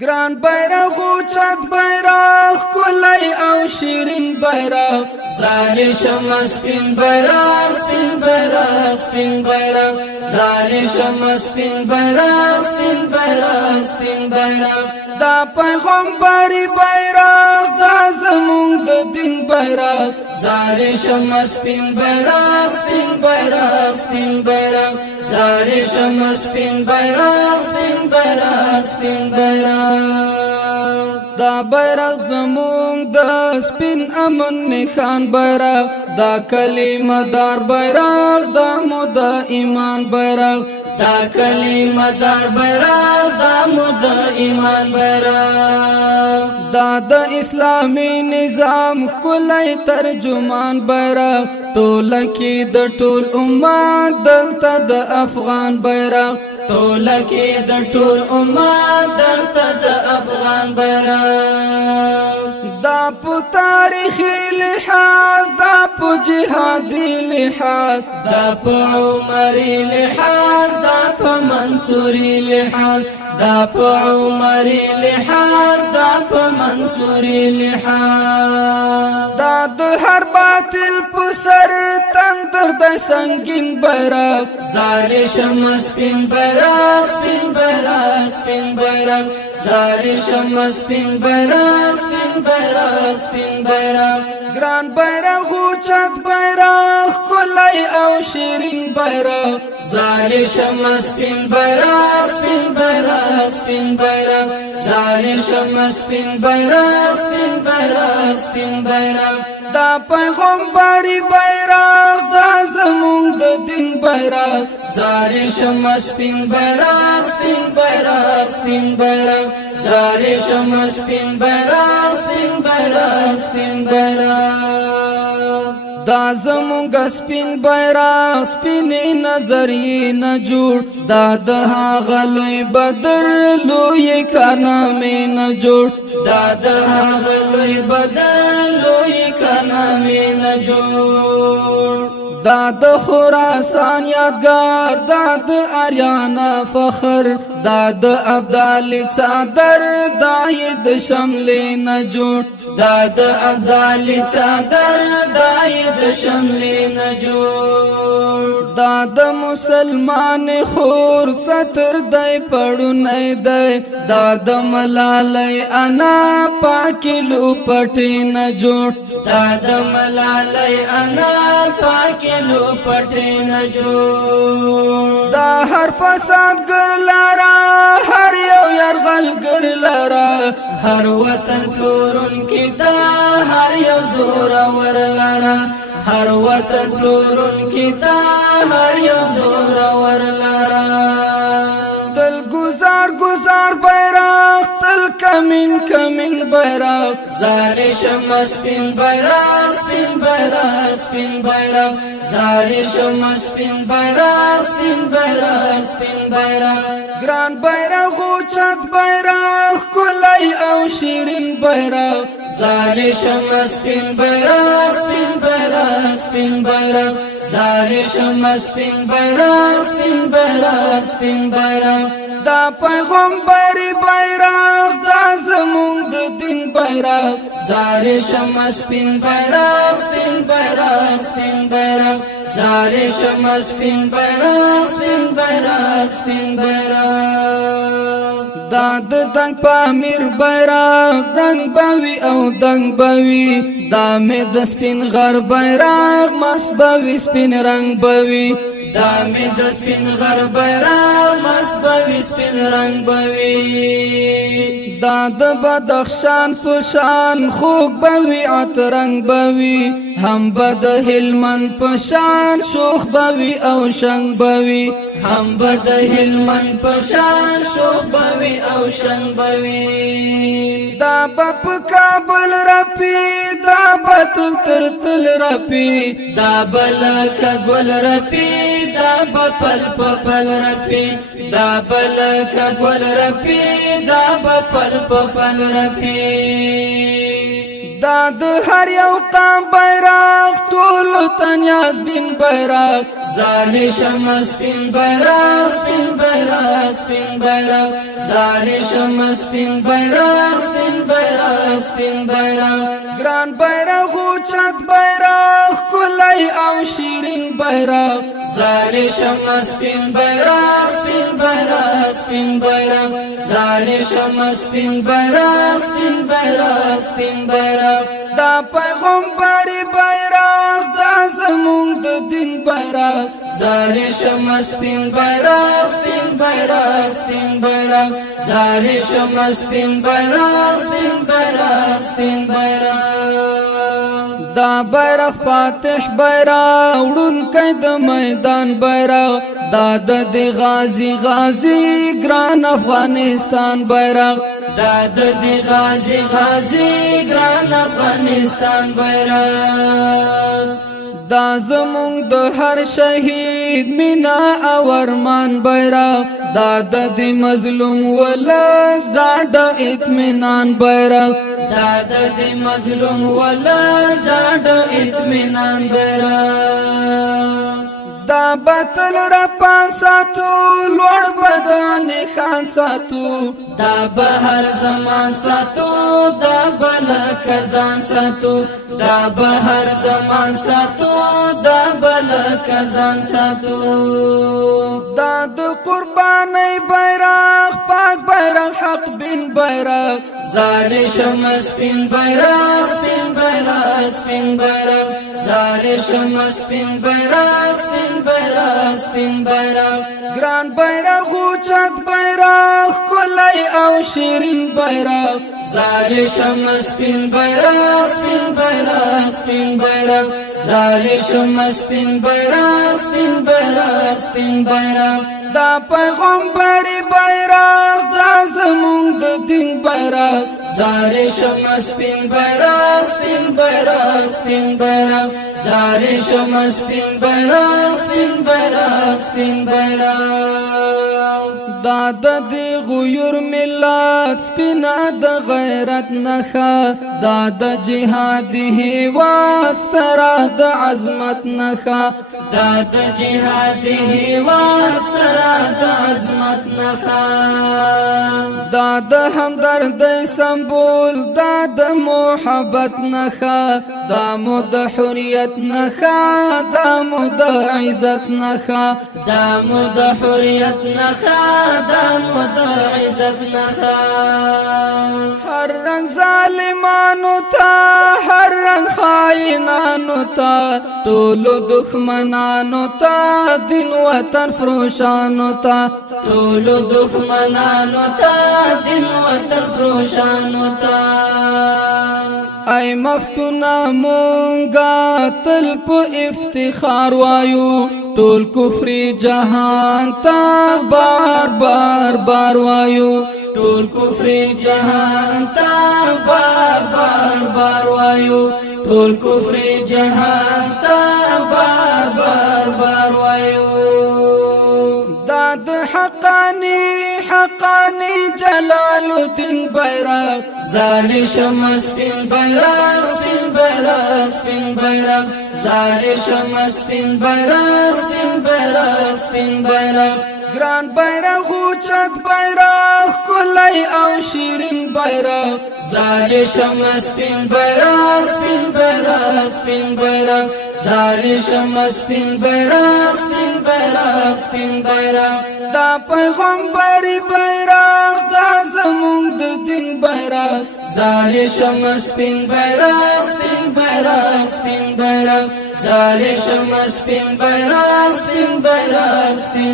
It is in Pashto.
گران بیرغ اوچت بیرغ کلی او شیرین بیرغ زاری شمع سپین بیرغ سپین بیرغ سپین بیرغ زاری شمع سپین بیرغ سپین بیرغ سپین بیرغ دا پیغمبري بیرغ دا زمونږ د دین بیرغ زاری شمع سپین بیرغ سپین بیرغ سپین بیرغ زاری شمع سپین بیرغ سپین بیرغ سپین بیرغ دا بیرغ زمونږ د سپین امن نښان بیرغ دا کلمه دار بیرغ دا مو د ایمان بیرغ دا کلمه دار بیرغ دا مو د ایمان بیرغ دا د اسلامی نظام کلی ترجمان بیرغ ټوله کې د ټول امت دلته د افغان بیرغ ټوله کې د ټول امت دلته د افغان بیرغ دا په تاریخي لحاظ دا په جهادي لحاظ دا په عمري لحاظ دا په منصوري لحاظ دا په عمري لحاظ دا په منصوري لحاظ دا د هر باطل په سر تندر د سنگین بیرغ زاری شمع سپین بیرغ سپین بیرغ سپین بیرغ زاری شمع سپین بیرغ سپین بیرغ سپین بیرغ گران بیرغ اوچت بیرغ کلی او شیرین بیرغ زاری شمع سپین بیرغ سپین بیرغ سپین بیرغ زاری شمع سپین بیرغ سپین بیرغ سپین بیرغ دا پیغمبري بیرغ دا زمونږ د دین بیرغ زاری شمع سپین بیرغ سپین بیرغ سپین بیرغ زاری شمع سپین بیرغ سپین بیرغ سپین بیرغ دا زمونږ سپین بیرغ سپینې نظریې نه جوړ دا د هغه لوی بدر لوی کارنامې نه جوړ دا د هغه لوی بدر لوی کارنامې نه جوړ دا د خراسان یادگار دا د اریانا فخر دا د ابدالي څادر دا یې د شملې نه جوړ دا د ابدالي څادر دا یې د شملې نه جوړ دا د مسلمان خور ستر دی پړونی دی دا د ملالۍ انا پاکلو پټې نه جوړ دا د ملالۍ انا پاکلو پټې نه جوړ دا هر فساد ګر لارا هر یو یرغل ګر لارا هر وطن پلورونکي تا هر یو زورور لارا هر وطن پلورونکي تا هر یو زورور لارا تل گزار گزار بیرغ تل کمین کمین بیرغ زاری شمع سپین بیرغ سپین بیرغ سپین بیرغ زاری شمع سپین بیرغ سپین بیرغ سپین بیرغ گران بیرغ اوچت بیرغ کلی او شیرین بیرغ زاری شمع سپین بیرغ سپین بیرغ سپین بیرغ زاری شمع سپین بیرغ سپین بیرغ سپین بیرغ دا پیغمبري بیرغ دا زمونږ د دین بیرغ زاری شمع سپین بیرغ سپین بیرغ سپین بیرغ زاری شمع سپین بیرغ سپین بیرغ سپین بیرغ دا د دنګ پامیر بیرغ دنګ بوي او دنګ بوي دا مې د سپین غر بیرغ مست بوي سپین رنگ بوي دا مې د سپین غر بیرغ مست بوي سپین رنگ بوي دا د بدخشان پشان خوږ بوي عطرنګ بوي هم بد هلمند پشان شوخ بوي او شنګ بوي هم بد هلمند پشان شوخ بوي او شنګ بوي دا بپ کابل رپی دا بتل ترتل رپی دا بلک گل رپی دا بپل پپل رپی دا بلک گل رپی دا بپل پپل رپی دا دا د هر یو قام بیرغ ټول تنیا سپین بیرغ زال شمع سپین بیرغ سپین بیرغ سپین بیرغ زال شمع سپین بیرغ سپین بیرغ سپین بیرغ ګران بیرغ اوچت بیرغ ښکلی او شیرین بیرغ زال شمع سپین بیرغ سپین بیرغ سپین بیرغ زال شمع سپین بیرغ سپین بیرغ سپین بیرغ دا پیغمبري بیرغ دا زمونږ د دین بیرغ زال شمع سپین بیرغ سپین بیرغ سپین بیرغ زال شمع سپین بیرغ سپین بیرغ سپین بیرغ دا بیرغ فاتح بیرغ وړونکی د میدان بیرغ دا د غازی غازی ګران افغانستان بیرغ دا د غازی غازی ګران افغانستان بیرغ دا زمونږ د هر شهید مینا او ارمان بیرغ دا د مظلوم ولس ډاډ اطمینان بیرغ دا د مظلوم ولس ډاډ اطمینان بیرغ دا بطل رپان ساتو لوړ بدن خان ساتو دا بهر زمان ساتو دا بلک ځان ساتو دا بهر زمان ساتو دا بلک ځان ساتو دا د قرباني بیرغ پاک بیرغ حق بن بیرغ زال شمع سپین بیرغ سپین بیرغ سپین بیرغ زال شمع سپین بیرغ سپین بیرغ سپین بیرغ ګران بیرغ اوچت بیرغ ښکلی او شیرین بیرغ زال شمع سپین بیرغ سپین بیرغ سپین بیرغ زال شمع سپین بیرغ سپین بیرغ سپین بیرغ دا پیغمبري بیرغ دا زمونږ د دین بیرغ زال شمع سپین بیرغ سپین بیرغ سپین بیرغ زال شمع سپین بیرغ سپین بیرغ سپین بیرغ دا د غیور ملت سپینا د غیرت نخا دا د جهادي هوا سترا د عظمت نخا دا د جهادي هوا سترا د عظمت نخا دا د همدردۍ سمبول دا د محبت نخا دا مو د حریت نخا دا مو د عزت نخا دا مو د حریت نخا دا مو د عزت نخا هر رنگ ظالمانو تا هر رنگ خائنانو تا ټولو دښمنانو تا دین وطن فروشانو تا ټولو دښمنانو تا دین وطن فروشانو تا ای مفتونا مونگا تل په افتخار وایو ټول کفر جهان تا بار بار بار وایو ټول کفر جهان تا بار بار بار وایو ټول کفر جهان تا بار بار بار وایو دا د حقانی جلال الدین بیرغ زال شمع سپین بیرغ سپین بیرغ سپین بیرغ زال شمع سپین بیرغ سپین بیرغ سپین بیرغ ګران بیرغ اوچت بیرغ ښکلی او شیرین بیرغ زال شمع سپین بیرغ سپین بیرغ سپین بیرغ زال شمع سپین بیرغ سپین بیرغ سپین بیرغ دا پیغمبري بیرغ دا زمونږ د دین بیرغ زال شمع سپین بیرغ سپین بیرغ سپین بیرغ زال شمع سپین بیرغ سپین بیرغ سپین